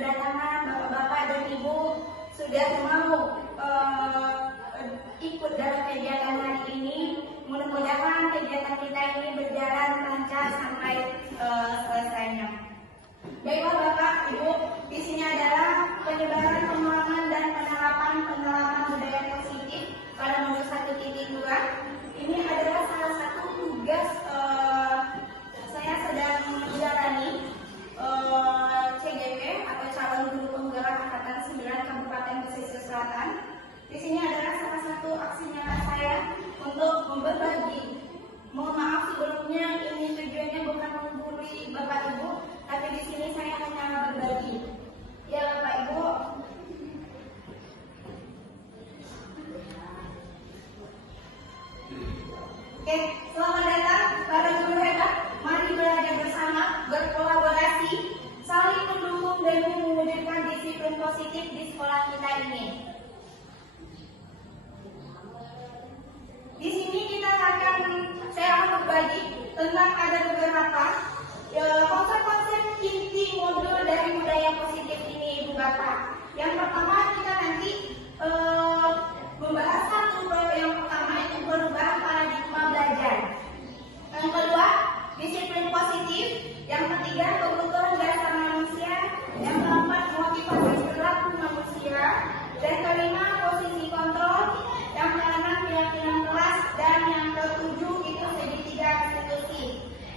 kedatangan Bapak-bapak dan Ibu sudah mau ikut dalam kegiatan hari ini. Mudah-mudahan kegiatan kita ini berjalan lancar sampai selesainya. Baiklah Bapak, Ibu, di sini adalah penyebaran, pengulangan dan penerapan budaya positif pada modul 1.2. Ini adalah salah satu tugas saya sedang menjalani CGP atau calon guru penggerak angkatan 9 Kabupaten Pesisir Selatan. Di sini adalah salah satu aksi nyata saya untuk berbagi. Mohon maaf sebelumnya, ini tujuannya bukan menggurui Bapak Ibu, tapi di sini saya hanya berbagi. Ya Bapak Ibu. Oke, selamat datang para guru hebat. Mari belajar bersama, berkolaborasi, saling mendukung dan mewujudkan disiplin positif di sekolah kita ini. Di sini saya akan berbagi tentang ada beberapa konsep-konsep inti modul dari budaya positif ini, Ibu Bapak. Yang pertama kita nanti membahas yang pertama itu perubahan paradigma belajar. Yang kedua, disiplin positif. Yang ketiga, kebutuhan dasar manusia. Yang keempat, motivasi perilaku manusia. Dan kelima, posisi kontrol. Yang keenam, keyakinan kelas. Dan yang ketujuh itu segitiga institusi.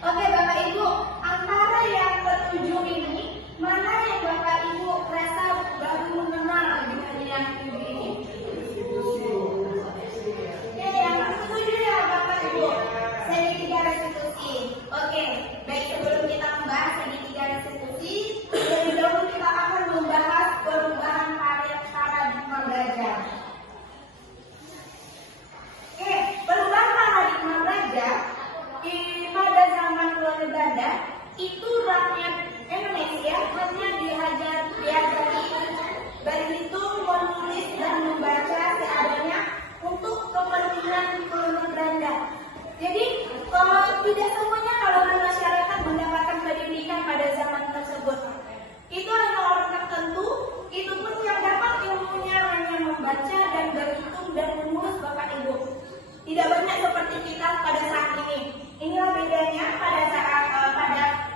Oke Bapak Ibu, antara yang ketujuh ini, mana yang Bapak Ibu rasa baru mengenal dengan yang ketujuh ini? Oke, yang ketujuh ya Bapak Ibu, segitiga restitusi. Oke, baik, sebelum kita membahas segitiga restitusi, lebih dahulu kita akan membahas perubahan paradigma belajar. Oke, perubahan paradigma belajar pada zaman Orde Belanda itu rakyat Indonesia hanya diajari berhitung, menulis dan membaca seadanya untuk kepentingan koloni Belanda. Jadi tidak semuanya kalangan masyarakat mendapatkan pendidikan pada zaman tersebut. Itu hanya orang tertentu, itu pun yang dapat ilmunya hanya membaca dan berhitung dan menulis Bapak Ibu. Tidak banyak seperti kita pada saat ini. Inilah bedanya pada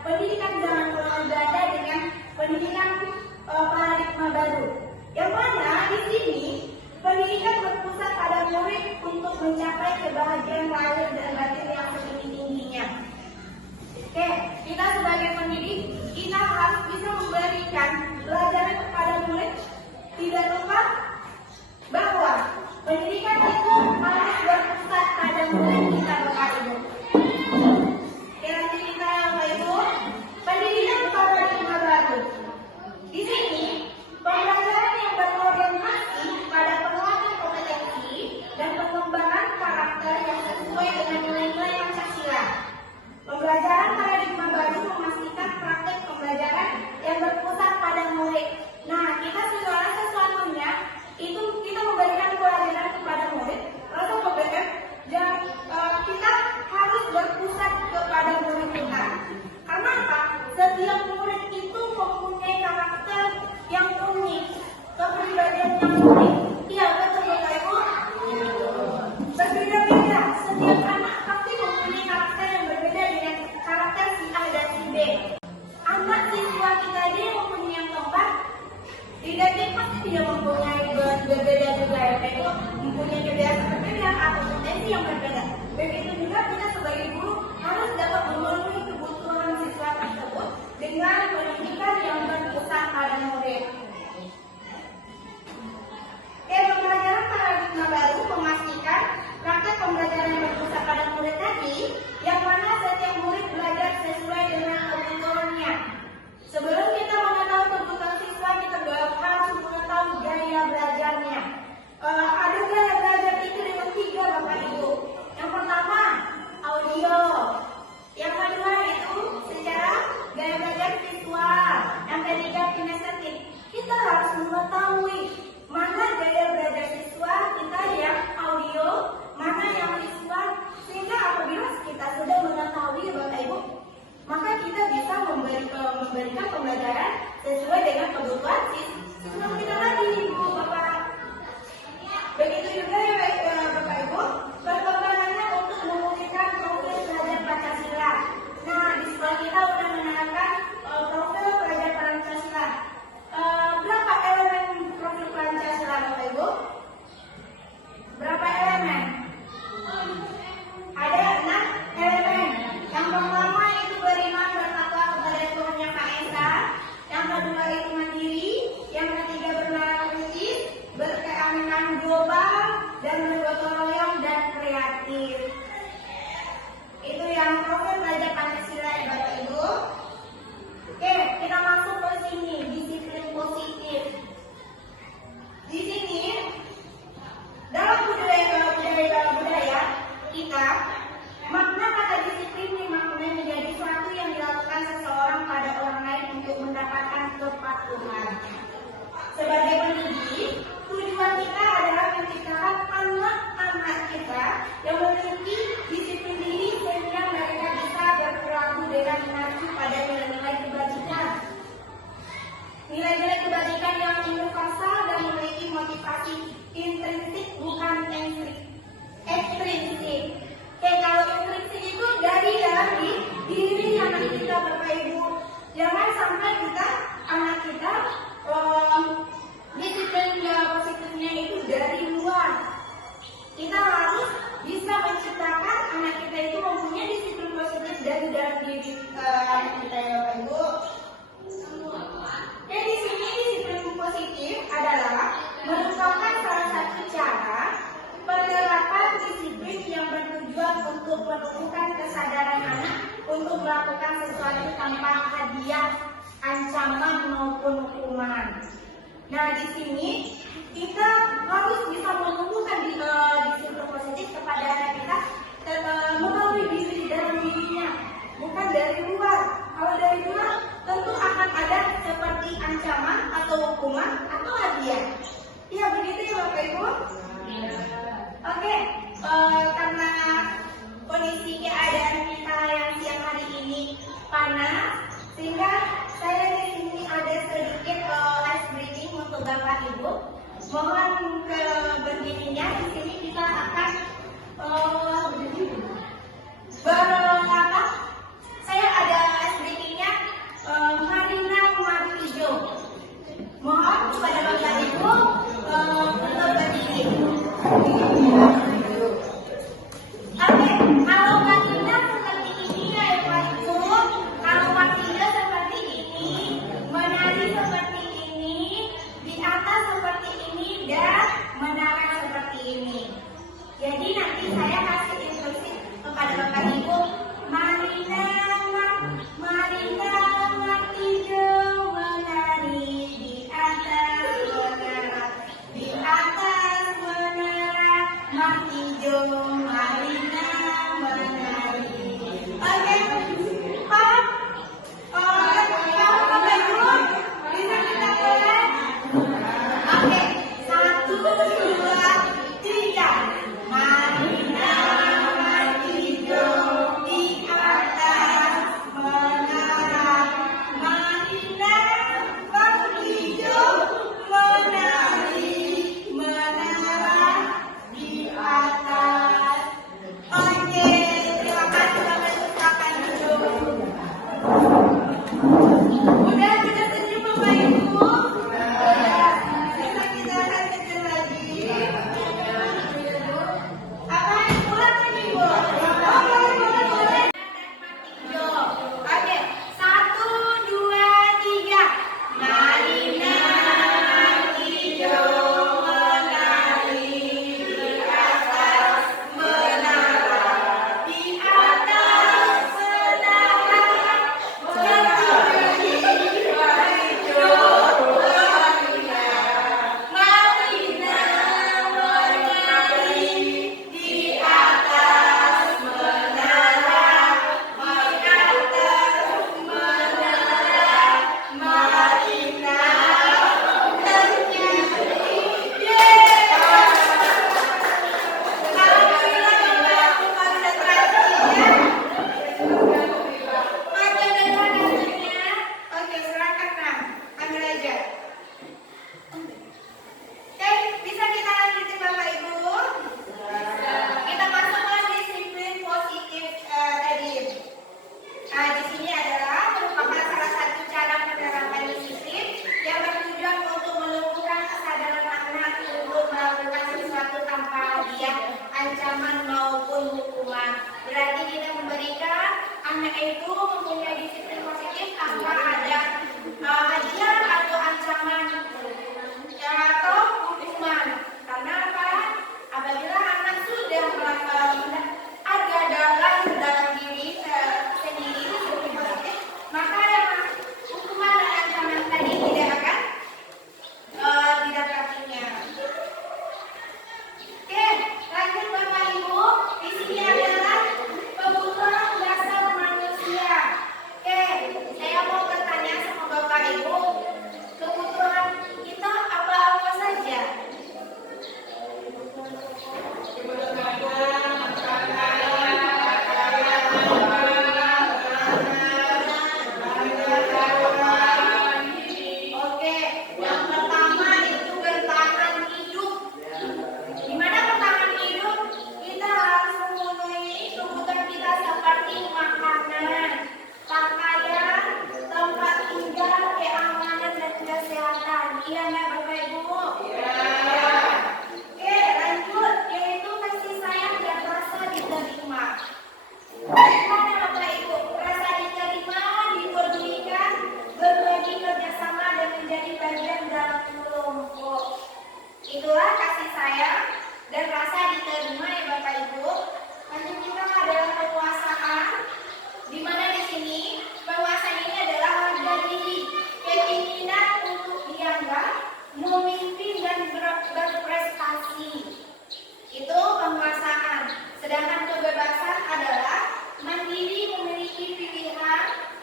pendidikan zaman koloni Belanda dengan pendidikan paradigma baru. Yang mana di sini pendidikan berpusat pada murid untuk mencapai kebahagiaan lahir dan batin yang setinggi-tingginya. Oke, kita sebagai pendidik, kita harus bisa memberikan pelajaran kepada murid. Tidak lupa bahwa pendidikan itu harus berpusat pada murid kita Bapak Ibu. Oke, nanti kita Bapak Ibu, pendidikan paradigma baru. Di sini pembelajaran yang berorientasi pada penguatan kompetensi dan pengembangan karakter yang sesuai dengan nilai-nilai Pancasila. Pembelajaran paradigma baru memastikan praktek pembelajaran yang berpusat pada murid. Nah, kita segala sesuatunya itu kita memberikan pelajaran kepada murid, lalu memberikan dan kita harus berpusat kepada murid kita. Karena apa? Setiap murid itu mempunyai karakter yang unik, kepribadian yang unik. Iya, betul Bapak Ibu. Berbeda-beda. Setiap anak pasti mempunyai karakter yang berbeda dengan karakter si A dan si B. Anak siswa kita dia mempunyai yang keempat, tidak dia pasti tidak mempunyai berbeda juga ya, Bapak Ibu. Mempunyai kebiasaan berbeda atau potensi yang berbeda. Begitu juga kita sebagai guru harus dapat memenuhi kebutuhan siswa tersebut dengan pendidikan yang berpusat pada murid. Pembelajaran paradigma baru memastikan praktek pembelajaran yang berpusat pada murid tadi, yang mana setiap murid belajar sesuai dengan kebutuhannya. Sebelum kita mengetahui kebutuhan siswa, kita harus mengetahui gaya belajarnya. Ada gaya belajar itu dengan 3 Bapak Ibu. Yang pertama, diri anak kita, Bapak Ibu. Jangan sampai anak kita disiplin positifnya itu dari luar. Kita harus bisa menciptakan anak kita itu mempunyai disiplin positif dari dalam diri anak kita, ya Bapak Ibu. Dan di sini disiplin positif adalah merupakan salah satu cara penerapan disiplin yang bertujuan untuk menumbuhkan kesadaran anak untuk melakukan sesuatu tanpa hadiah, ancaman maupun hukuman. Nah, di sini kita harus bisa menumbuhkan disiplin positif kepada anak kita melalui diri dalam dirinya, bukan dari luar. Kalau dari luar tentu akan ada seperti ancaman atau hukuman atau hadiah. Iya, begitu ya Bapak Ibu. Oke, karena kondisi keadaan kita yang siang hari ini panas, sehingga saya di sini ada sedikit ice breaking untuk Bapak Ibu. Mohon ke berdirinya. Di sini kita akan saya ada ice breakingnya Marina Madu Hijau. Mohon kepada Bapak Ibu untuk berdiri. Oke, kalau Marina seperti ini ya Bapak Ibu. Kalau Marina seperti ini, menari seperti ini, di atas seperti ini, dan menara seperti ini. Jadi nanti saya kasih instruksi kepada Bapak Ibu. Marina hijau menari di atas menara, di atas menara hijau Marina menari. Oke, Pak, Bapak Ibu bisa kita mulai? Oke, 1, 2, 3. Marina hijau di atas menara, Marina hijau menari, menara di atas. Oke, terima kasih Bapak Ibu, silakan duduk. Udah senyum Bapak Ibu? Bisa kita lanjutkan lagi. Apa? Ulang lagi Bu? Boleh. Oke, 1, 2, 3. Marina hijau menari di atas menara, di atas menara menari hijau Marina, Marina menari di atas menara, di atas menara Marina ternyata. Alhamdulillah Bapak Ibu konsentrasinya. Oke, dari mana hasilnya? Oke, silakan Nam. Ambil aja. Oke, bisa kita lanjutin Bapak Ibu? Kita masuk ke disiplin positif tadi. Nah, di sini adalah merupakan salah satu cara penerapan disiplin yang bertujuan untuk menumbuhkan kesadaran anak untuk melakukan sesuatu tanpa hadiah, ancaman maupun hukuman. Berarti kita memberikan anak itu mempunyai disiplin positif tanpa ada hadiah atau ancaman atau hukuman. Karena apa? Apabila anak sudah ada dalam diri sendiri disiplin positif, maka hukuman dan ancaman tadi tidak akan didapatinya. Oke, lanjut Bapak Ibu. Di sini adalah kebutuhan dasar manusia. Oke, saya mau bertanya sama Bapak Ibu.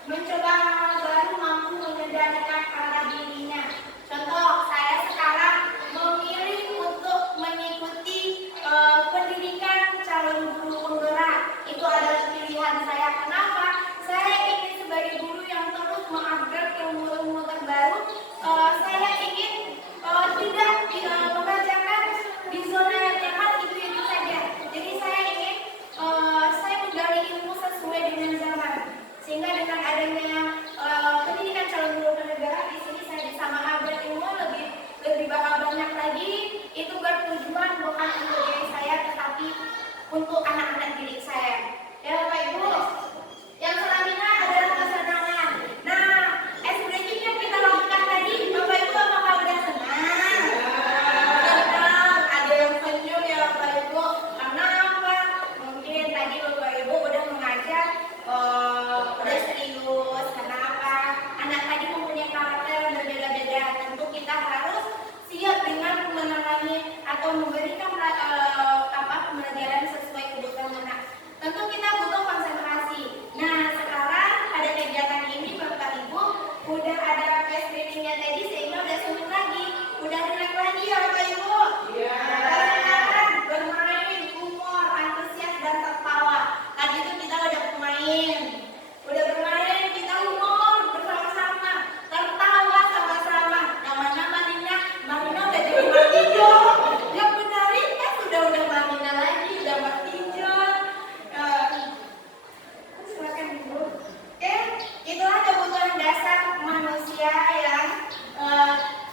mencoba hal baru mampu mengendalikan harga dirinya. Contoh, saya sekarang memilih untuk mengikuti pendidikan calon guru penggerak. Itu adalah pilihan saya. Kenapa? Saya ingin sebagai guru yang terus mengupgrade ilmu-ilmu terbaru. Saya ingin tidak mengajarkan di zona yang nyaman itu saja. Jadi saya ingin saya menggali ilmu sesuai dengan zaman. Sehingga dengan adanya pendidikan calon guru negara di sini saya bisa mengupgrade ilmu lebih banyak lagi. Itu bertujuan bukan untuk diri saya tetapi untuk anak-anak didik saya. Ya Bapak Ibu, yang selanjutnya adalah kesenangan. Nah, ekspresi yang kita lakukan tadi, Bapak Ibu apakah sudah senang? Senang, ada yang senyum ya Bapak Ibu. Karena apa? Mungkin tadi Bapak Ibu udah mengajar, udah serius. Karena apa? Anak tadi mempunyai karakter yang berbeda-beda. Tentu kita harus siap dengan menangani atau memberikan pembelajaran sesuai kebutuhan anak. Tentu kita butuh konsentrasi. Nah, sekarang pada kegiatan ini Bapak Ibu udah ada face reading-nya tadi sehingga udah senyum lagi, udah relax lagi ya Bapak Ibu. Iya. Kesenangan, bermain, humor, antusias dan tertawa. Tadi itu kita udah bermain, kita humor bersama-sama, tertawa sama-sama. Namanya Marina udah jadi Martijo. Yang menarik kan udah Marina lagi, udah Martijo. Silakan Ibu. Oke, itulah kebutuhan dasar manusia yang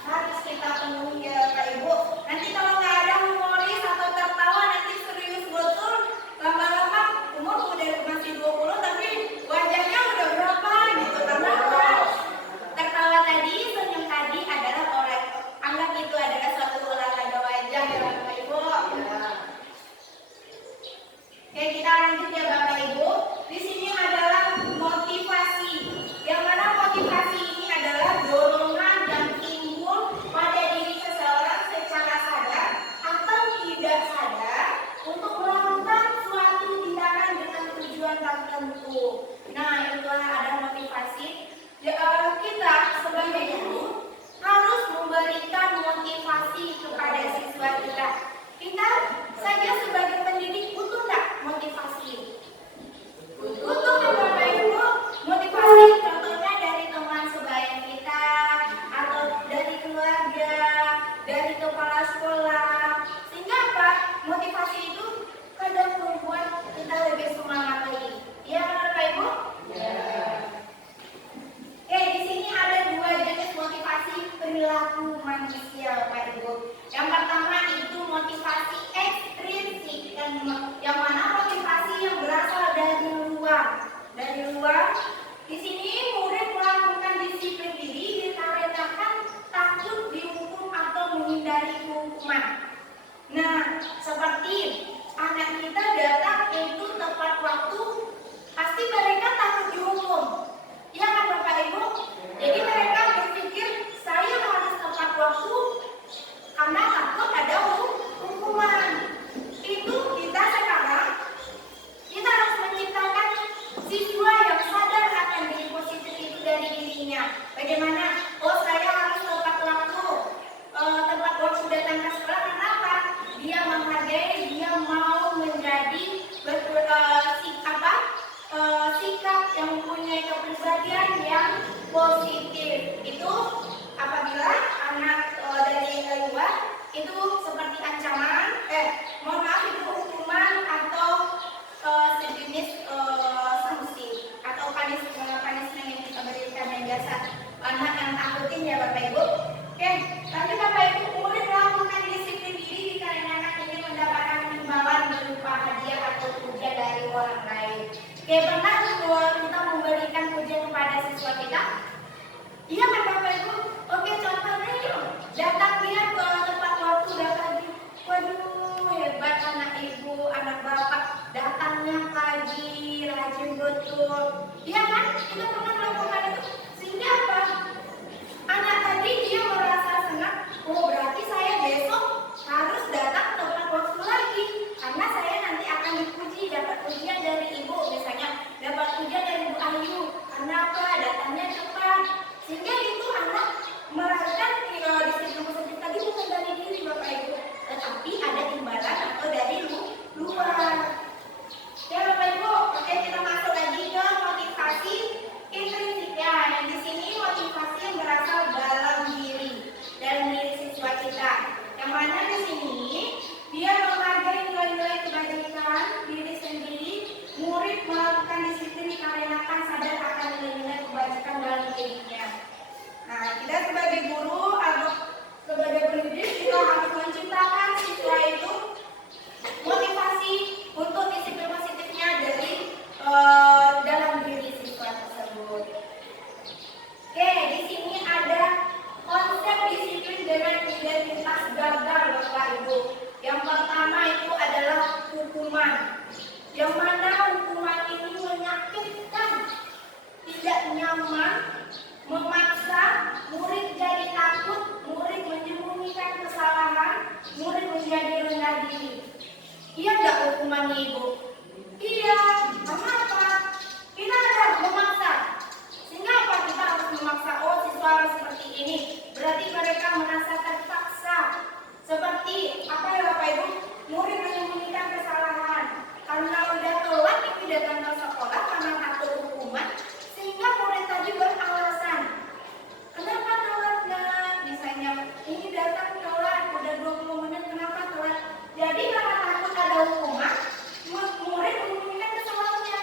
harus kita penuhi ya Bapak Ibu. Nanti kalau nggak ada humoris atau tertawa nanti serius betul. Lama-lama umur udah masih 20 tapi wajahnya udah berapa gitu. Karena apa? Tertawa tadi, senyum tadi adalah anggap itu adalah suatu olahraga wajah ya Bapak Ibu. Oke, kita lanjut ya Bapak Ibu. Di sini adalah motivasi. Yang mana motivasi ini adalah dorongan yang timbul pada diri seseorang secara sadar atau tidak sadar untuk melakukan suatu tindakan dengan tujuan tertentu. Nah, itulah ada motivasi. Kita sebagai guru harus memberikan motivasi kepada siswa kita. Kita saja sebagai pendidik butuh nggak motivasi? Butuh ya Bapak Ibu, motivasi contohnya dari teman sebaya kita, atau dari keluarga, dari kepala sekolah. Sehingga apa? Motivasi itu kadang membuat kita lebih semangat lagi. Iya Bapak Ibu? Iya. Oke, di sini ada dua jenis motivasi perilaku manusia Bapak Ibu. Yang pertama itu motivasi ekstrinsik, yang mana motivasi yang berasal dari luar. Di sini murid melakukan disiplin diri dikarenakan takut dihukum atau menghindari hukuman. Nah, seperti anak kita datang itu tepat waktu, pasti mereka takut dihukum. Ya kan Bapak Ibu? Jadi mereka berpikir saya harus tepat waktu karena takut ada hukuman. Itu kita sekarang harus menciptakan siswa yang sadar akan diri positif itu dari dirinya. Bagaimana? Oh, saya harus tepat waktu datang ke sekolah. Kenapa? Dia menghargai, dia mau menjadi sikap yang mempunyai kepribadian yang positif. Itu apabila anak dari luar itu seperti ancaman, itu hukuman atau sejenis sanksi atau punishment yang kita berikan yang biasa anak yang takutin ya Bapak Ibu. Oke, tapi Bapak Ibu murid melakukan disiplin diri dikarenakan ingin mendapatkan imbalan berupa hadiah atau pujian dari orang lain. Oke, pernah kita memberikan pujian kepada siswa kita? Iya kan Bapak Ibu? Oke, contohnya yuk, datang dia ke tempat waktu datang. Waduh, hebat anak ibu, anak bapak, datangnya pagi, rajin betul. Iya kan? Kita pernah melakukan itu. Sehingga apa? Anak tadi dia merasa senang. Oh, berarti saya besok harus datang tepat waktu lagi. Karena saya nanti akan dipuji, dapat pujian dari ibu. Misalnya, dapat pujian dari Bu Ayu. Karena apa? kesalahan, murid menjadi rendah diri. Iya nggak hukumannya Ibu? Iya, kenapa? Kita ada memaksa. Sehingga apa? Kita harus memaksa. Oh, siswa harus seperti ini. Berarti mereka merasa terpaksa. Seperti apa ya Bapak Ibu? Murid menyembunyikan kesalahan. Karena udah telat ini datang ke sekolah karena takut hukuman, sehingga murid tadi beralasan. Kenapa telatnya? Misalnya, ini datang telat, udah 20 menit, kenapa telat? Jadi karena takut ada hukuman, murid menyembunyikan kesalahannya.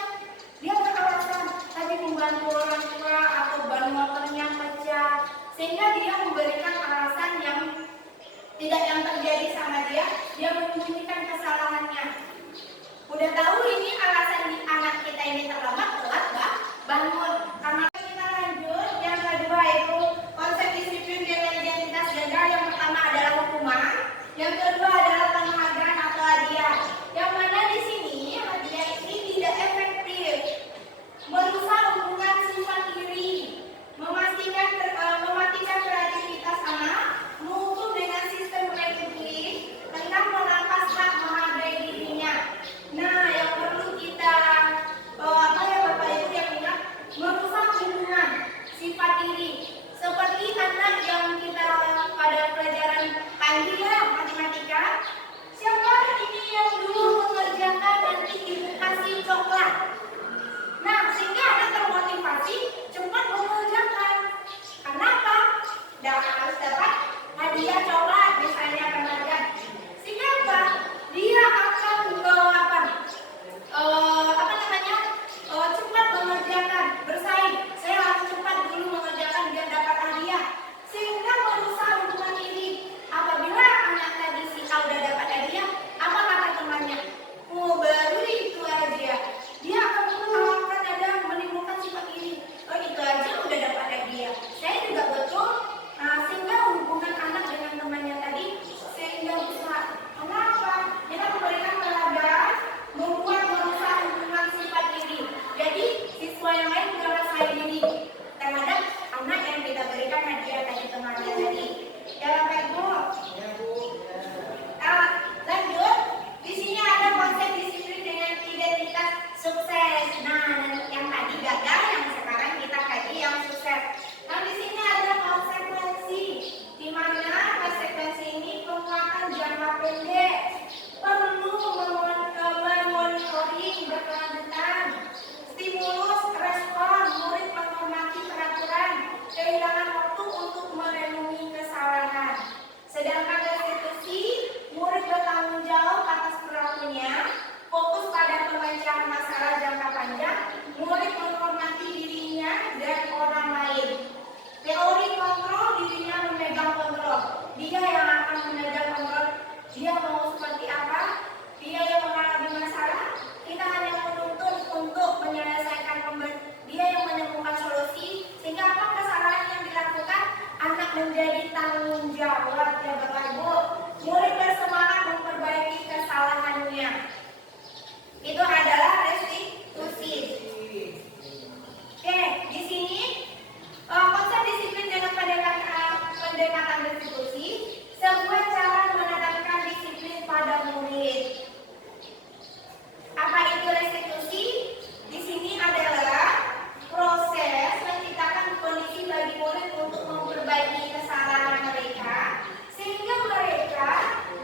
Dia beralasan, tadi membantu orang tua atau ban motornya pecah, sehingga dia memberikan alasan yang tidak yang terjadi sama dia menyembunyikan kesalahannya. Udah tahu ini alasan anak kita ini terlambat, telat bangun. Karena kita lanjut, yang kedua itu konsep disiplin dan identitas gagal. Yang pertama adalah hukuman, yang kedua adalah penghargaan atau hadiah. Yang mana di sini hadiah ini tidak efektif, merusak hubungan sifat iri, mematikan kreativitas anak, mutu dengan sistem retributif, tentang merampas hak menghargai dirinya. Nah, yang perlu kita Bapak Ibu yang ingat, merusak hubungan sifat iri. Seperti anak yang kita pada pelajaran pagi ya, matematika, siapa ini yang dulu mengerjakan nanti ibu kasih coklat. Nah, sehingga anak termotivasi cepat mengerjakan. Kenapa? Harus dapat hadiah coklat misalnya pengajar. Sehingga apa? Dia akan cepat mengerjakan, bersaing. Saya harus cepat dulu mengerjakan biar dapat hadiah. Sehingga merusak hubungan ini. Apabila anak tadi si A udah dapat hadiah, apa kata temannya? Oh, baru itu aja. Dia akan menimbulkan sifat iri. Oh, itu aja udah dapat hadiah. Saya juga betul. Sehingga hubungan anak dengan temannya tadi sehingga bisa. Kenapa? Kita memberikan penghargaan, membuat merusak hubungan sifat iri. Jadi siswa yang lain juga rasa iri terhadap anak yang kita berikan hadiah tadi temannya tadi. Ya Bapak Ibu. Lanjut. Di sini ada konsep disiplin dengan identitas sukses. Nah, yang tadi gagal, yang sekarang kita kaji yang sukses. Nah, di sini ada konsekuensi, di mana konsekuensi ini penguatan jangka pendek, perlu memonitoring berkelanjutan, stimulus respon, murid menghormati peraturan, kehilangan waktu untuk merenungi kesalahan. Sedangkan restitusi, murid bertanggung jawab atas perilakunya, fokus pada pemecahan masalah jangka panjang, murid menghormati dirinya dan orang lain. Teori kontrol, dirinya memegang kontrol. Dia yang akan memegang kontrol. Dia mau seperti apa? Dia yang mengalami masalah. Kita hanya menuntut untuk menyelesaikan dia yang menemukan solusi. Sehingga apa kesalahan yang dilakukan? Anak menjadi tanggung jawab ya Bapak Ibu. Murid bersemangat memperbaiki kesalahannya. Itu adalah restitusi. Oke, di sini konsep disiplin dengan pendekatan restitusi, sebuah cara menanamkan disiplin pada murid. Apa itu restitusi? Di sini adalah proses menciptakan kondisi bagi murid untuk memperbaiki kesalahan mereka, sehingga mereka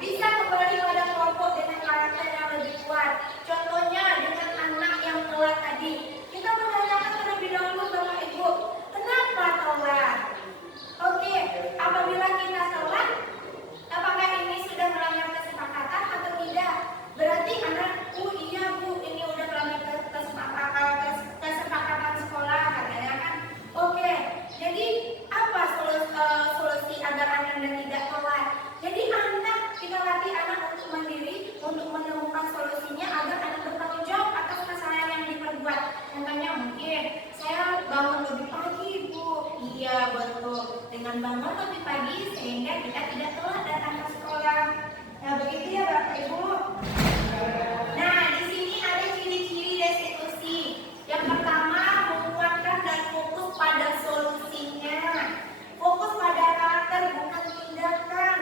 bisa kembali pada kelompok dengan karakter yang lebih kuat. Contohnya dengan anak yang telat tadi, kita menanyakan terlebih dahulu Bapak Ibu, kenapa telat? Oke, apabila kita telat, apakah ini sudah melanggar kesepakatan atau tidak? Berarti anak, iya Bu, ini udah melanggar kesepakatan sekolah katanya kan? Oke, jadi apa solusi agar anak tidak telat? Jadi anak, kita latih anak untuk mandiri, untuk menemukan solusinya agar anak bertanggung jawab atas kesalahan yang diperbuat. Contohnya mungkin, saya bangun lebih pagi Bu. Iya betul, dengan bangun lebih pagi sehingga kita tidak telat datang ke sekolah. Nah begitu ya Bapak Ibu. Nah di sini ada ciri-ciri restitusi. Yang pertama, menguatkan dan fokus pada solusinya. Fokus pada karakter bukan tindakan.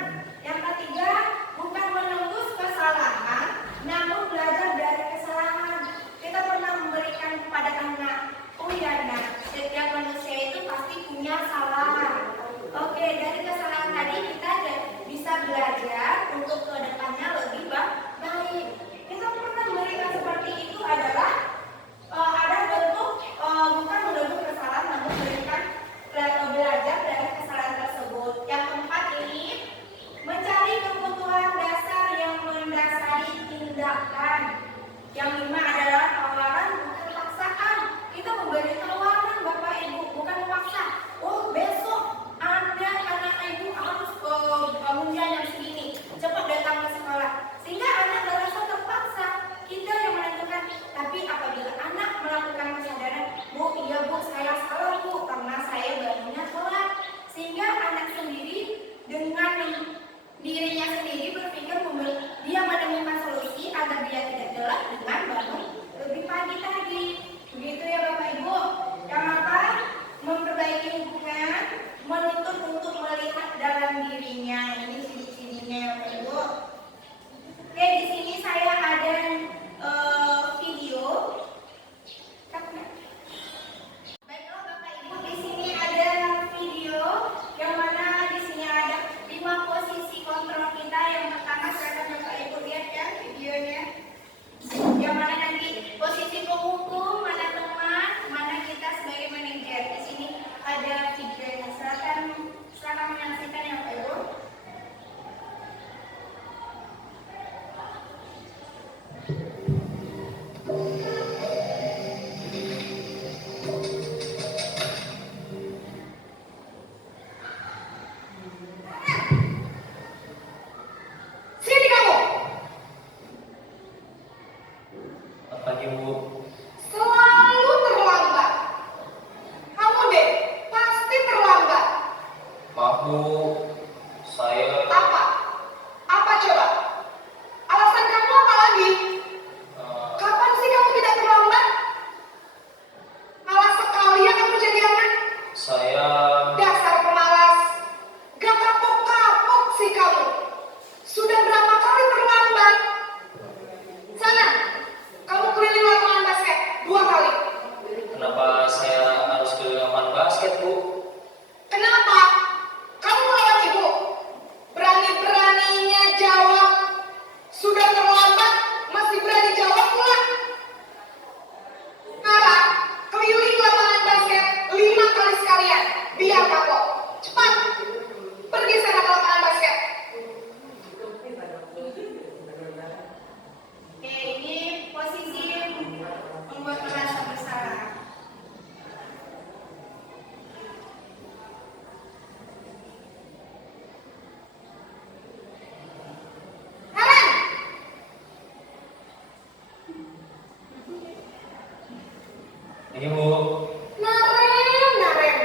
Pagi Bu. Naren,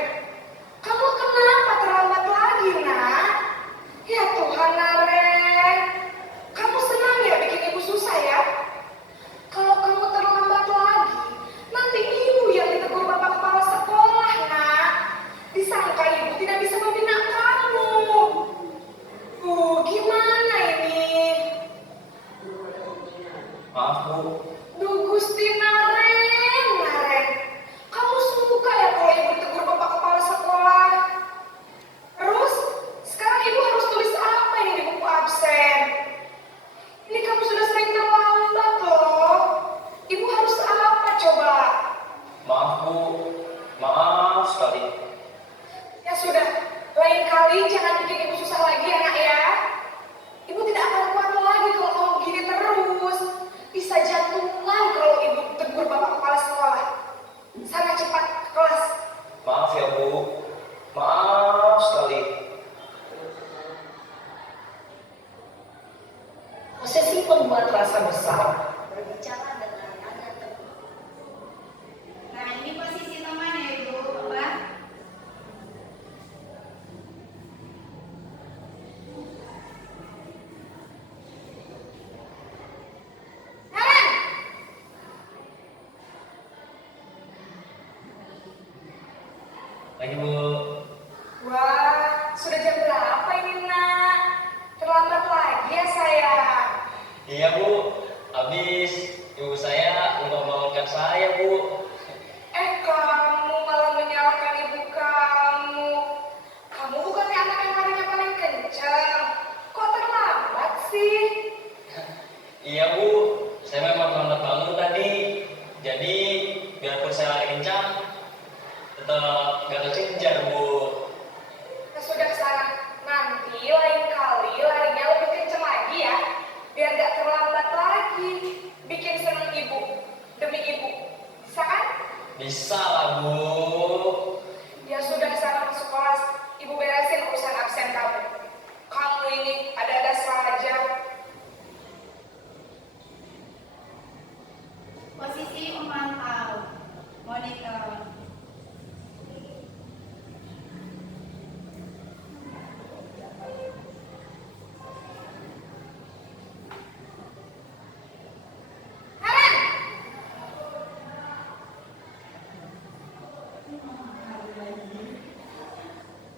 kamu kenapa terlambat lagi, nak? Ya Tuhan, Naren, kamu senang ya bikin ibu susah ya? Kalau kamu terlambat lagi, nanti ibu yang ditegur bapak kepala sekolah, nak. Disangka ibu tidak bisa membina kamu. Gimana ini? Maaf Bu. Duh, Gusti Naren, kamu suka ya kalau ibu ditegur bapak kepala sekolah? Terus, sekarang ibu harus tulis apa ini di buku absen? Ini kamu sudah sering terlambat loh. Ibu harus apa coba? Maaf Bu. Maaf sekali. Ya sudah, lain kali jangan bikin ibu susah lagi ya nak ya. Ibu tidak akan kuat lagi kalau kamu begini terus. Bisa jantungan kalau ibu tegur bapak kepala sekolah. Sana cepat ke kelas. Maaf ya Bu. Maaf sekali. Posesif membuat rasa besar. Berbicara dengan nada teguh. Nah, ini posisi teman ya Ibu, Bapak. Naren! Pagi Bu. Wah, sudah jam berapa ini nak? Terlambat lagi ya sayang. Iya Bu. Habis ibu saya udah membangunkan saya Bu. Kamu malah menyalahkan ibu kamu. Kamu bukannya anak yang larinya paling kencang. Kok terlambat sih? Iya Bu. Saya memang terlambat bangun tadi. Jadi biarpun saya lari kencang, tetap gak kekejar Bu. Ya sudah sana. Nanti lain kali larinya lebih kencang lagi ya. Biar gak terlambat lagi. Bikin seneng ibu. Demi ibu. Bisa kan? Bisa lah Bu. Ya sudah sana masuk kelas. Ibu beresin urusan absen kamu. Kamu ini ada-ada saja. Posisi memantau. Monitor.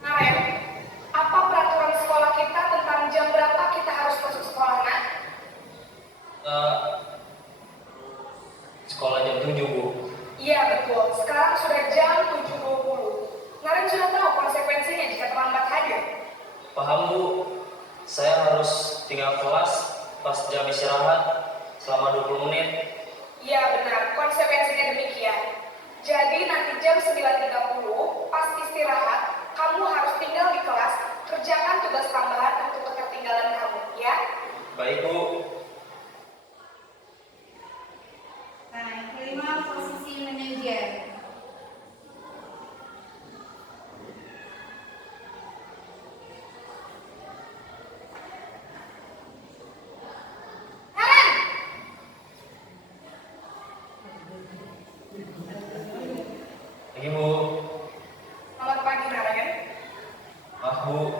Naren, apa peraturan sekolah kita tentang jam berapa kita harus masuk sekolah, nak? Eh, Sekolah jam 7 Bu. Iya betul, sekarang sudah jam 7.20. Naren sudah tahu konsekuensinya jika terlambat hadir. Paham Bu. Saya harus tinggal kelas pas jam istirahat selama 20 menit. Iya benar, konsekuensinya demikian. Jadi nanti jam 9.30 pas istirahat, kamu harus tinggal di kelas, kerjakan tugas tambahan untuk ketertinggalan kamu, ya? Baik Bu. Nah, yang kelima posisi manajer. Naren! Pagi Bu. Selamat pagi, Naren. Maaf Bu.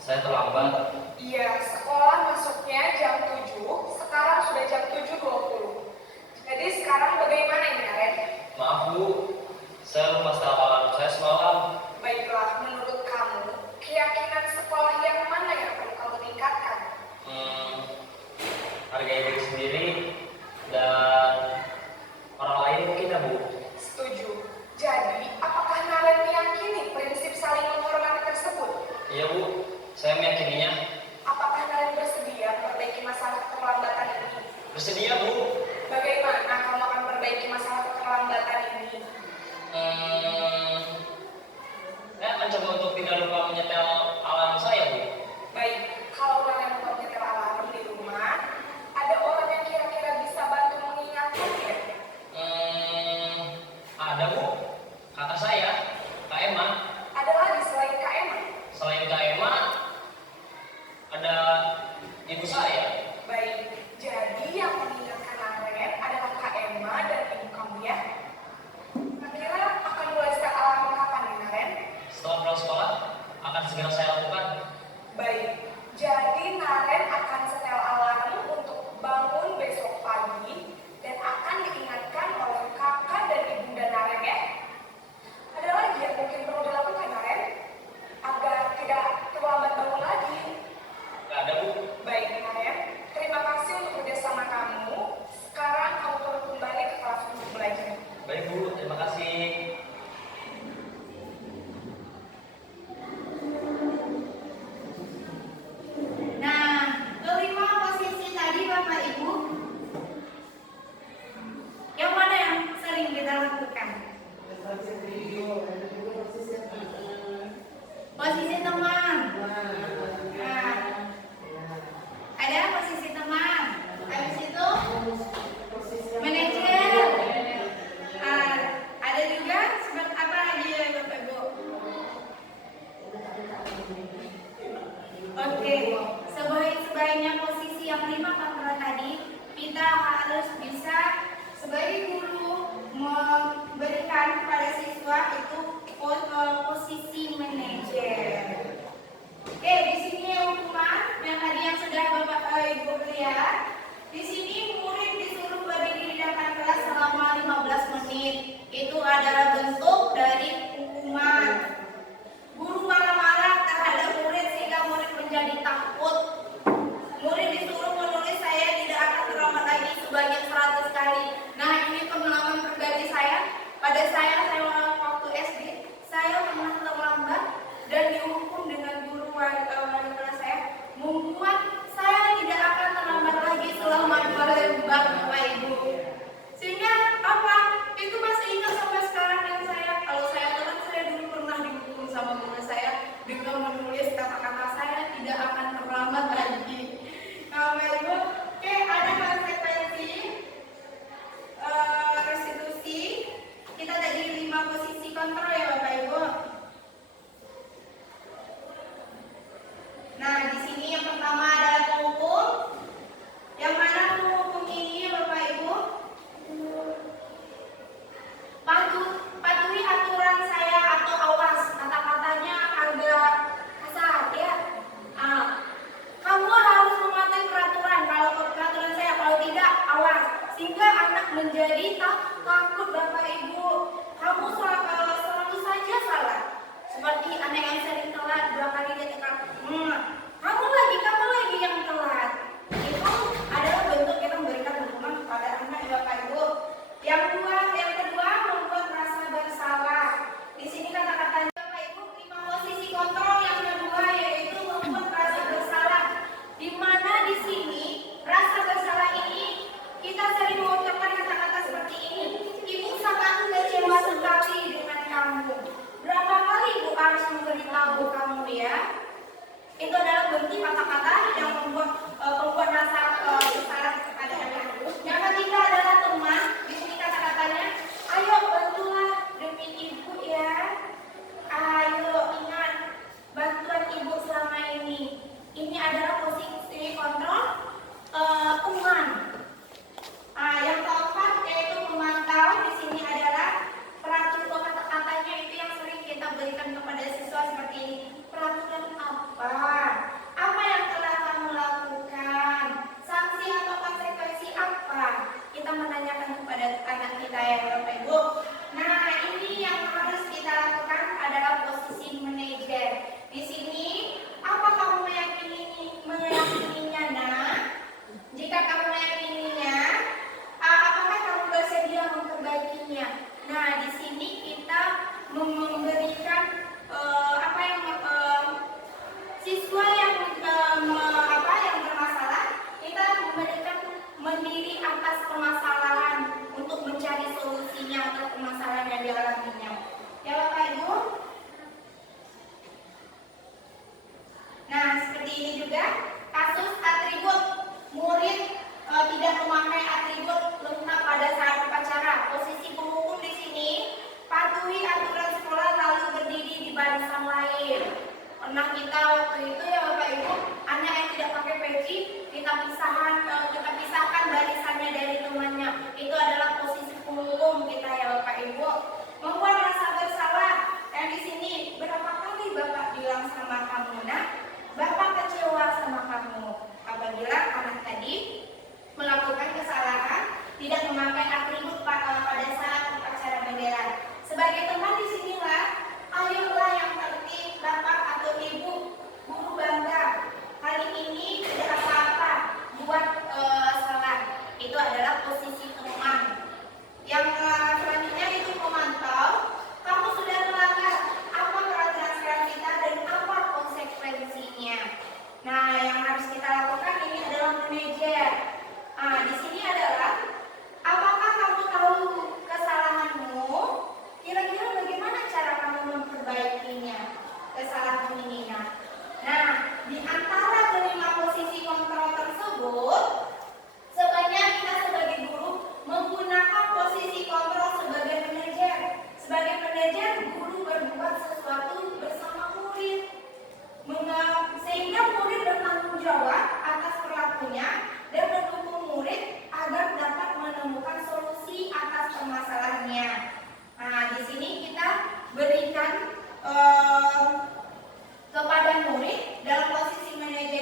Saya terlambat. Iya, sekolah masuknya jam 7, sekarang sudah jam 7.20. Jadi sekarang bagaimana ini, Naren? Maaf Bu. Saya lupa setel alarm saya semalam. Baiklah, menurut kamu, keyakinan sekolah yang mana yang perlu kamu tingkatkan? Hargai diri sendiri dan orang lain mungkin ya Bu. Setuju. Jadi, apakah Naren meyakini prinsip saling menghormati tersebut? Iya Bu. Saya meyakininya. Apakah Naren bersedia memperbaiki masalah keterlambatan ini? Bersedia Bu. Bagaimana kamu akan memperbaiki masalah keterlambatan ini? Saya akan coba untuk tidak lupa menyetel alarm saya Bu. Baik, kalau Naren mau menyetel alarm di rumah, ada orang yang kira-kira bisa bantu mengingatkan ya? Ada Bu. Kakak saya, Kak Emma. Ada lagi selain Kak Emma? Selain Kak Emma, ada ibu saya. Baik, jadi yang mengingatkan Naren adalah Kak Emma dan ibu kamu ya? kontrol ya Bapak Ibu. Nah, di sini yang pertama adalah penghukum. Yang mana penghukum ini Bapak Ibu? Patuhi aturan saya atau awas. Kata-katanya agak kasar ya. Kamu harus mematuhi peraturan. Kalau peraturan saya, kalau tidak awas. Sehingga anak menjadi takut Bapak Ibu. Kamu selalu saja salah. Seperti anak yang sering telat 2 kali dia tekan. Kamu lagi yang telat. Itu adalah bentuk kita memberikan hukuman kepada anak Bapak Ibu. Yang kedua membuat rasa bersalah. Di sini kata-katanya Bapak Ibu 5 posisi kontrol yang kedua yaitu membuat rasa bersalah. Di mana di sini rasa bersalah ini kita sering mengucapkan kata-kata seperti ini. Ibu sangat kecewa sekali dengan kamu. Berapa kali Ibu harus memberitahu kamu ya? Itu adalah bentuk kata-kata yang membuat rasa bersalah kepada anak. Yang ketiga adalah teman. Di sini kata-katanya, ayo bantulah demi ibu ya. Ayo ingat bantuan ibu selama ini. Ini adalah posisi kontrol teman. Yang keempat yaitu memantau. Di sini adalah peraturan kata-katanya itu yang sering kita berikan kepada siswa seperti ini. Peraturan apa? Apa yang telah kamu lakukan? Sanksi atau konsekuensi apa? Kita menanyakan kepada anak kita ya Bapak Ibu. Nah, ini yang harus kita lakukan adalah posisi manajer. Di sini, apa kamu meyakininya, Nak? Jika kamu meyakininya, apakah kamu bersedia memperbaikinya? Nah, di sini kita memberikan siswa yang bermasalah, kita memberikan mendiri atas permasalahan untuk mencari solusinya atas permasalahan yang dialaminya. Ya Bapak Ibu. Nah, seperti ini juga kasus atribut murid tidak memakai atribut lengkap pada saat upacara. Posisi penghukum di sini patuhi aturan sekolah lalu berdiri di barisan lain. Pernah kita waktu itu ya Bapak Ibu, anak yang tidak pakai peci kita pisahkan barisannya dari temannya. Itu adalah posisi penghukum kita ya Bapak Ibu. Membuat rasa bersalah. Dan di sini berapa kali Bapak bilang sama kamu, Nak? Bapak kecewa sama kamu apabila anak tadi melakukan kesalahan tidak memakai atribut pada saat upacara bendera. Sebagai teman di sinilah, ayolah yang tertib, Bapak atau Ibu, guru bangga. Kali ini tidak apa-apa buat salah. Itu adalah posisi teman. Yang selanjutnya itu memantau. Kamu sudah melanggar apa peraturan kita dan apa konsekuensinya. Nah, yang harus kita lakukan ini adalah manajer. Di sini adalah apakah kamu tahu kesalahanmu? Kira-kira bagaimana cara kamu memperbaikinya? Kesalahan ini. Nah, di antara kelima posisi kontrol tersebut, sebaiknya kita sebagai guru menggunakan posisi kontrol sebagai manajer. Sebagai manajer, guru berbuat sesuatu bersama murid, sehingga murid bertanggung jawab atas perilakunya dan mendukung murid agar dapat menemukan solusi atas permasalahannya. Nah, di sini kita berikan kepada murid dalam posisi manajer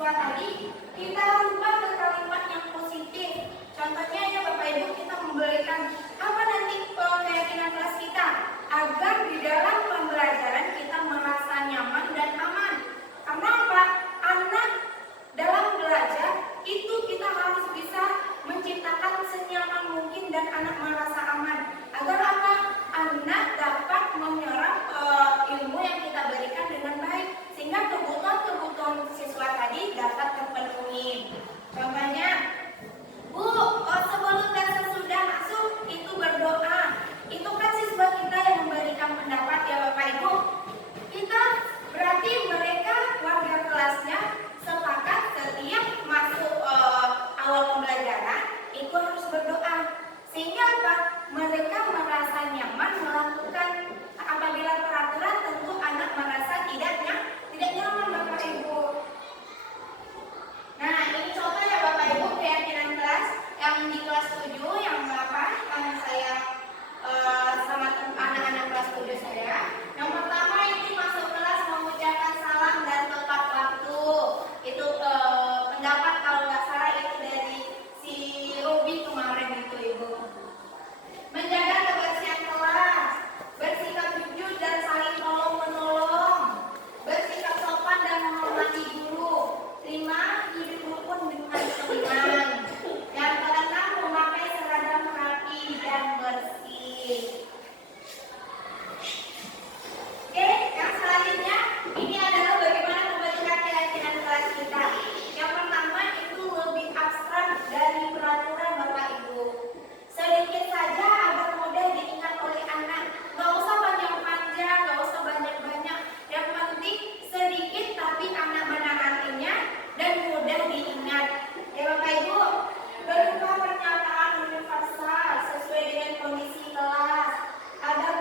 siswa tadi, kita rubah ke kalimat yang positif. Contohnya ya Bapak Ibu, kita memberikan apa nanti keyakinan kelas kita agar di dalam pembelajaran kita merasa nyaman dan aman. Karena apa? Anak dalam belajar itu kita harus bisa menciptakan senyaman mungkin dan anak merasa aman. Agar apa? Anak dapat menyerap ilmu yang kita berikan dengan baik sehingga kebutuhan siswa tadi dapat terpenuhi. Contohnya, Bu, sebelum dan sesudah masuk itu berdoa. Itu kan siswa kita yang memberikan pendapat ya Bapak Ibu. Kita berarti mereka warga kelasnya sepakat setiap masuk awal pembelajaran itu harus berdoa. Sehingga apa? Mereka merasa nyaman melakukan apabila peraturan tentu anak merasa tidak nyaman Bapak Ibu. Nah, ini contoh ya Bapak Ibu keyakinan kelas yang di kelas 7 yang apa? Karena saya sama anak-anak kelas 7 saya. Yang pertama ini masuk kelas mengucapkan salam dan tepat waktu. Itu pendapat kalau nggak salah itu dari si Robi kemarin itu Ibu. Menjaga kebersihan kelas, bersikap jujur dan saling tolong-menolong, bersikap sopan dan menghormati guru, 5. Hidup rukun dengan teman. Yang keenam, memakai seragam rapi dan bersih. Oke, yang selanjutnya ini adalah bagaimana membentuk keyakinan kelas kita. Yang pertama itu lebih abstrak dari peraturan Bapak Ibu. Sedikit saja agar mudah diingat oleh anak. Gak usah panjang-panjang, gak usah banyak-banyak. Yang penting sedikit tapi anak menangatinya dan mudah diingat. Ya Bapak Ibu, berupa pernyataan universal sesuai dengan kondisi kelas agar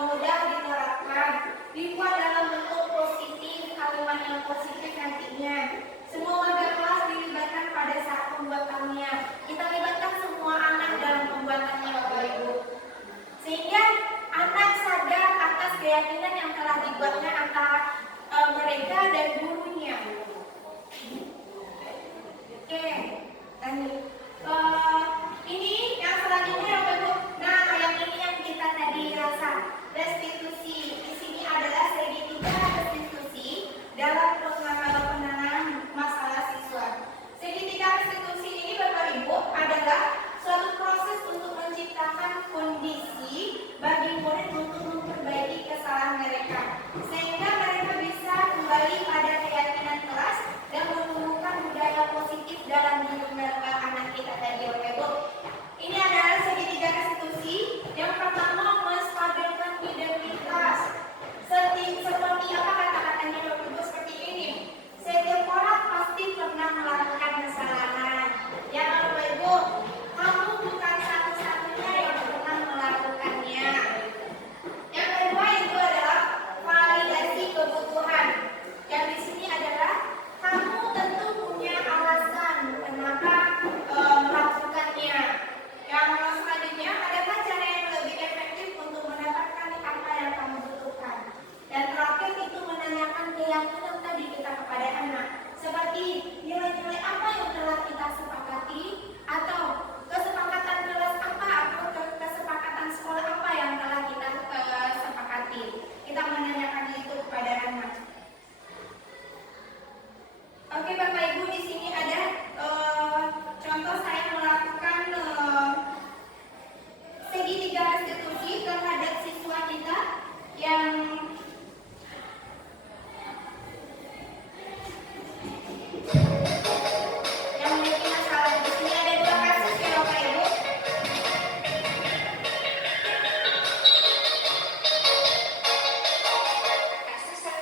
mudah diterapkan. Dibuat dalam bentuk positif, kalimat yang positif nantinya. Semua warga kelas dilibatkan pada saat pembuatannya. Kita libatkan semua anak dalam pembuatannya Bapak Ibu. Sehingga anak sadar atas keyakinan yang telah dibuatnya antara mereka dan gurunya. Oke, lanjut. Ini yang selanjutnya Bapak Ibu. Nah, yang ini yang kita tadi rasa restitusi. Di sini adalah segitiga restitusi dalam penanganan masalah siswa. Segitiga restitusi ini Bapak Ibu adalah suatu proses untuk menciptakan kondisi bagi murid untuk memperbaiki kesalahan mereka sehingga mereka bisa kembali pada keyakinan kelas dan menumbuhkan budaya positif dalam diri mereka anak kita tadi Bapak Ibu. Ini adalah segitiga restitusi. Yang pertama, menstabilkan identitas. Seperti apa kata-katanya Bapak Ibu seperti ini. Setiap orang pasti pernah melakukan kesalahan. Ya Bapak Ibu, kamu bukan satu-satunya yang pernah melakukannya. Yang kedua itu adalah validasi kebutuhan. Yang di sini adalah kamu tentu punya alasan kenapa melakukannya. Yang selanjutnya, adakah cara yang lebih efektif untuk mendapatkan apa yang kamu butuhkan? Dan terakhir itu menanyakan keyakinan tadi kita kepada anak. Seperti nilai-nilai apa yang telah kita sepakati atau kesepakatan kelas apa atau kesepakatan sekolah apa yang telah kita sepakati. Kita menanyakan itu kepada anak. Oke Bapak Ibu, di sini ada contoh saya melakukan segitiga restitusi terhadap siswa kita yang memiliki masalah. Di sini ada 2 kasus ya Bapak Ibu. Kasus 1.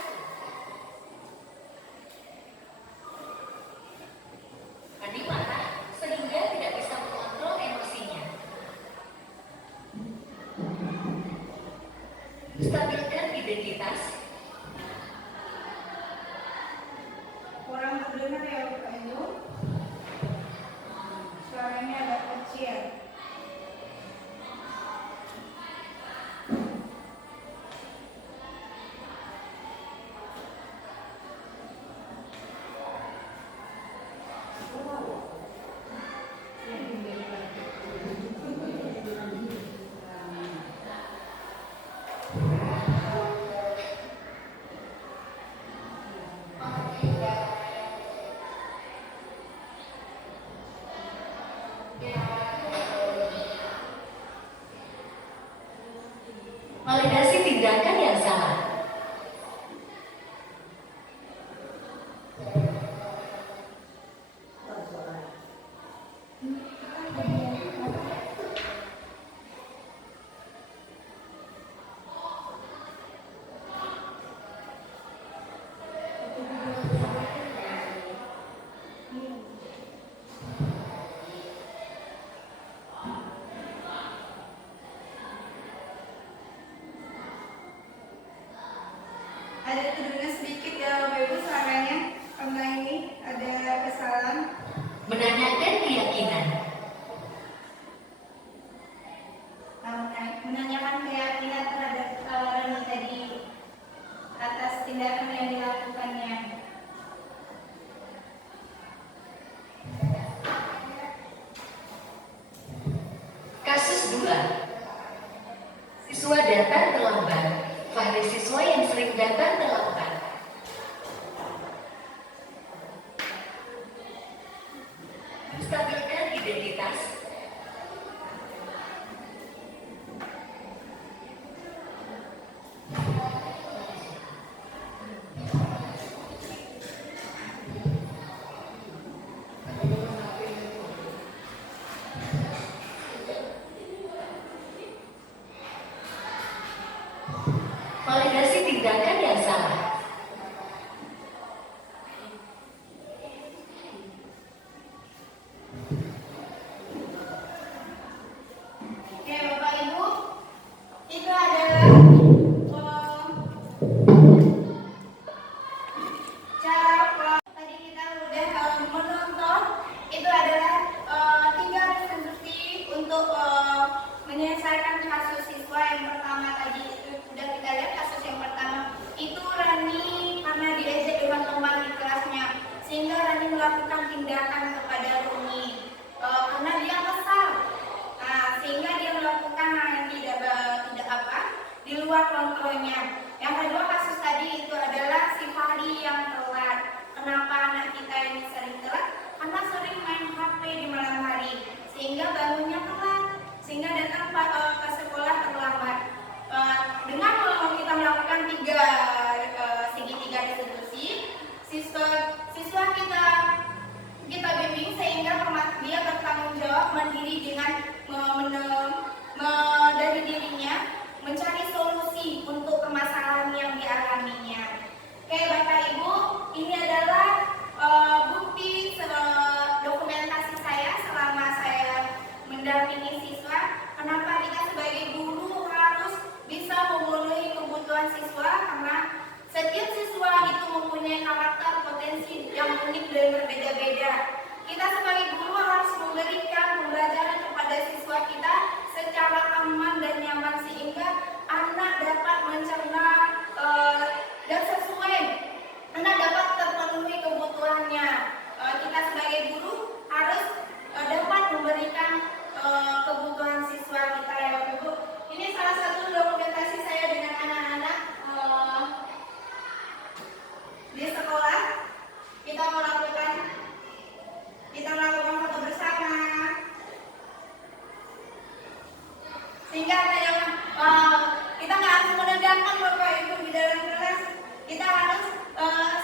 Validasi tindakan yang salah. Ada tudingan sedikit ya Bapak Ibu suaranya karena ini ada kesalahan. Menanyakan keyakinan. Menanyakan keyakinan terhadap Rani tadi atas tindakan yang dilakukannya. Kasus 2. Siswa datang terlambat. Fahri siswa yang sering datang terlambat. Stabilkan identitas. Validasi tindakan yang salah. Oke Bapak Ibu, itu adalah cara tadi kita udah menonton. Itu adalah 3 rekonstruksi untuk menyelesaikan kasus siswa yang pertama tadi. Itu sudah kita lihat kasus yang pertama. Itu Rani karena diejek teman-teman di kelasnya, sehingga Rani melakukan tindakan kepada Rumi karena dia kesal. Nah, sehingga dia melakukan hal yang tidak apa di luar kontrolnya. Yang kedua kasus tadi itu adalah si Fahri yang telat. Kenapa anak kita ini sering telat? Karena sering main HP di malam hari, sehingga bangunnya telat, sehingga datang ke sekolah terlambat. Dengan kita melakukan segitiga restitusi, siswa kita bimbing sehingga dia bertanggung jawab mandiri dengan dari dirinya mencari solusi untuk permasalahan yang dialaminya. Oke Bapak Ibu, ini adalah bukti dokumentasi saya selama saya mendampingi siswa. Kenapa kita sebagai guru harus bisa memenuhi kebutuhan siswa, karena setiap siswa itu mempunyai karakter potensi yang unik dan berbeda-beda. Kita sebagai guru harus memberikan pembelajaran kepada siswa kita secara aman dan nyaman sehingga anak dapat mencerna dan sesuai, anak dapat terpenuhi kebutuhannya. Kita sebagai guru harus dapat memberikan kebutuhan siswa kita ya Bapak Ibu. Ini salah satu dokumentasi saya dengan anak-anak di sekolah. Kita melakukan foto bersama, sehingga ada yang kita nggak harus menegangkan Bapak Ibu di dalam kelas. Kita harus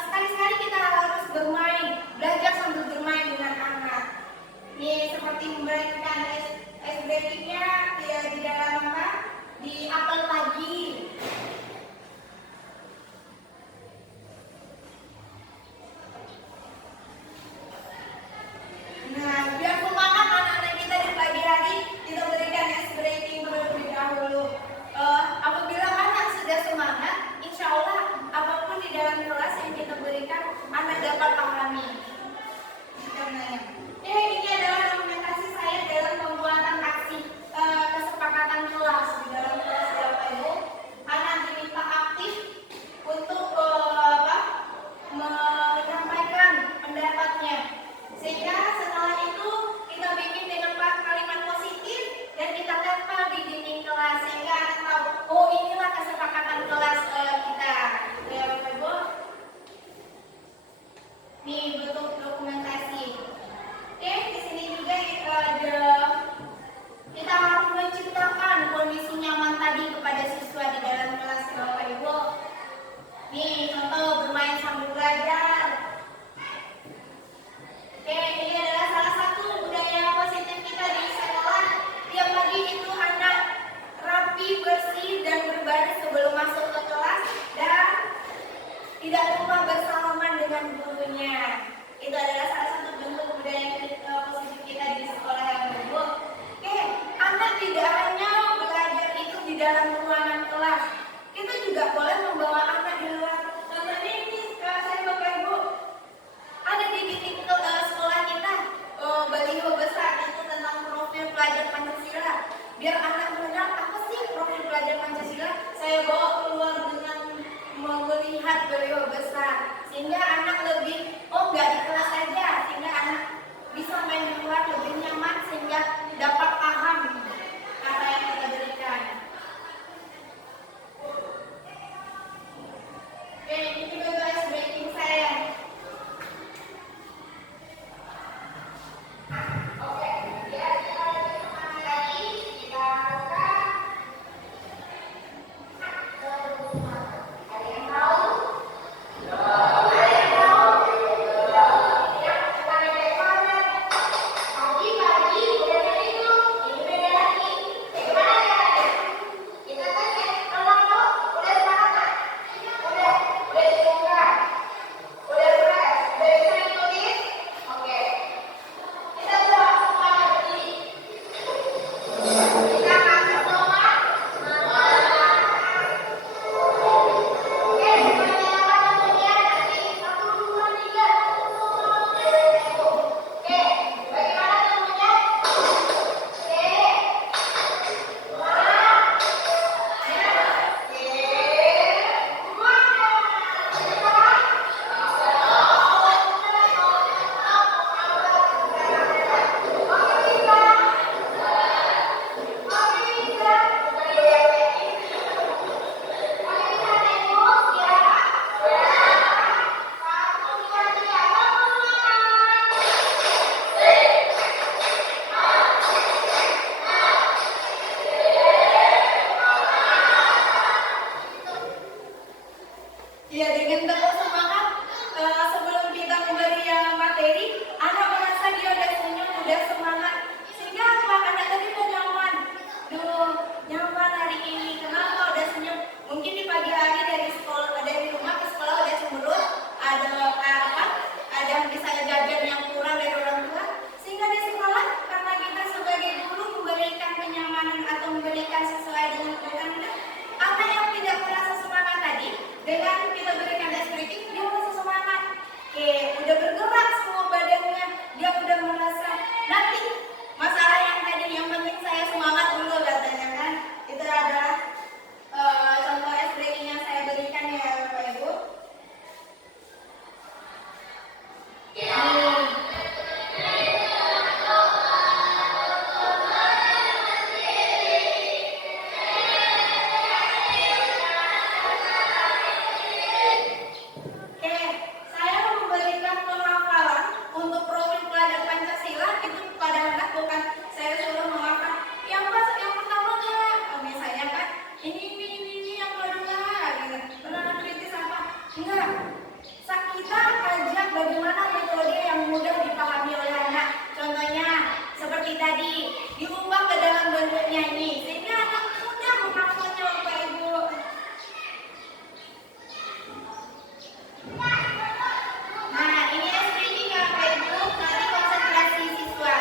sekali-sekali kita harus bermain, belajar biar anak mengenal apa sih profil pelajar Pancasila, saya bawa keluar dengan melihat beliau besar, sehingga anak lebih, oh nggak di kelas saja, sehingga anak bisa main di luar lebih nyaman, sehingga dapat paham apa yang kita berikan. Oke, ini juga ice breaking saya. Oke, biar kita lebih semangat lagi, kita lakukan ada yang tahu? Ada yang tahu? Ya, kita beda mana? Pagi-pagi udah dari itu, ini beda lagi. Bagaimana caranya? Kita tanya, tolong dong, udah semangat? Udah dibuka? Udah fresh? Udah bisa ditulis? Oke. Kita coba semuanya berdiri. Kita masuk nomor. Oke, semuanya apa namanya? Nanti 1, 2, 3. Oke, bagaimana namanya? C. Ya, dengan tepuk semangat sebelum kita memberi materi, anak merasa dia udah senyum, udah semangat, sehingga apa? Anak tadi udah nyaman. Duh, nyaman hari ini. Kenapa udah senyum? Mungkin di pagi hari dari sekolah, dari rumah ke sekolah udah cemberut, ada apa? Ada misalnya jajan yang kurang dari orang tua, sehingga di sekolah karena kita sebagai guru memberikan kenyamanan atau memberikan sesuai dengan kebutuhan anak yang tidak merasa semangat tadi, dengan kita berikan ice breaking, dia merasa semangat. Oke, udah bergerak semua badannya, dia udah merasa. Nanti masalah yang tadi, yang penting saya semangat dulu katanya kan. Itu adalah contoh ice breaking yang saya berikan ya Bapak Ibu. Oke, saya memberikan penghafalan untuk profil pelajar Pancasila itu pada anak, bukan saya suruh menghafal. Yang pertama misalnya kan ini yang kedua gitu. Penanganan kritis apa? Enggak. Kita ajak bagaimana metode yang mudah dipahami oleh anak. Contohnya seperti tadi, diubah ke dalam bentuk nyanyi sehingga anak mudah menghafalnya Bapak Ibu. Nah, ini SPG ya Bapak Ibu, nanti konsentrasi siswa.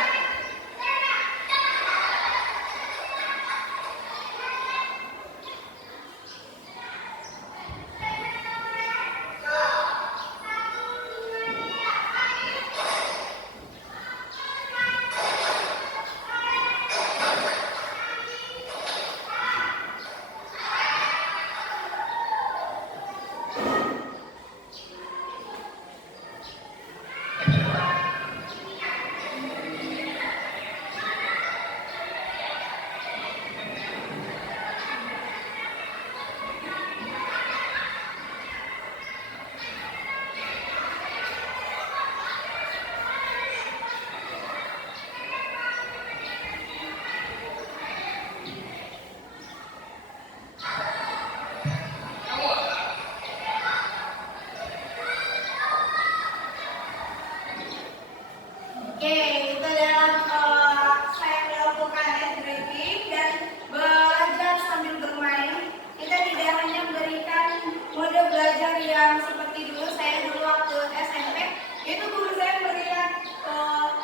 Oke, itu dalam saya melakukan ice breaking dan belajar sambil bermain. Kita tidak hanya memberikan mode belajar yang seperti dulu, saya dulu waktu SMP, itu guru saya memberikan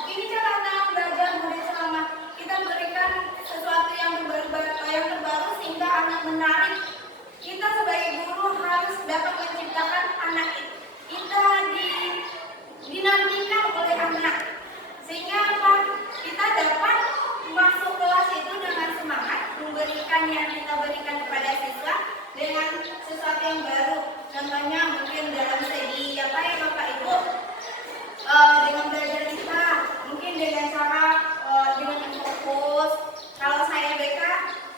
ini cara belajar mode selama. Kita berikan sesuatu yang terbaru sehingga anak menarik. Kita sebagai guru harus dapat menciptakan anak kita dinantikan oleh anak. Sehingga apa? Kita dapat masuk kelas itu dengan semangat, memberikan yang kita berikan kepada siswa dengan sesuatu yang baru. Contohnya mungkin dalam segi apa ya Bapak Ibu, dengan belajar kita, mungkin dengan cara dengan fokus. Kalau saya BK,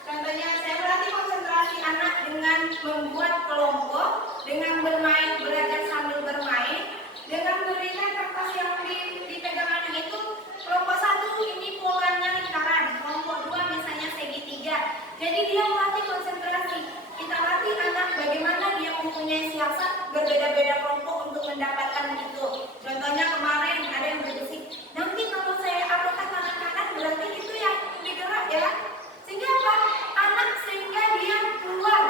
contohnya saya melatih konsentrasi anak dengan membuat kelompok, dengan bermain, belajar sambil bermain, dengan memberikan kertas yang dipegang anak itu. Kelompok 1 ini polanya lingkaran, kelompok 2 misalnya segitiga. Jadi dia melatih konsentrasi. Kita latih anak bagaimana dia mempunyai siasat berbeda-beda kelompok untuk mendapatkan itu. Contohnya kemarin ada yang berbisik, nanti kalau saya apakan anak-anak berarti itu yang digerak ya. Sehingga apa? Anak sehingga dia keluar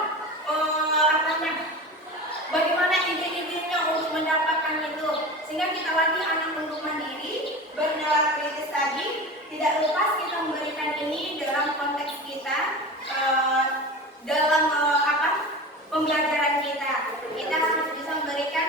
bagaimana ide-idenya untuk mendapatkan itu. Sehingga kita latih anak untuk mandiri, bernalar kritis tadi. Tidak lepas kita memberikan ini dalam konteks kita, dalam pembelajaran kita. Kita harus bisa memberikan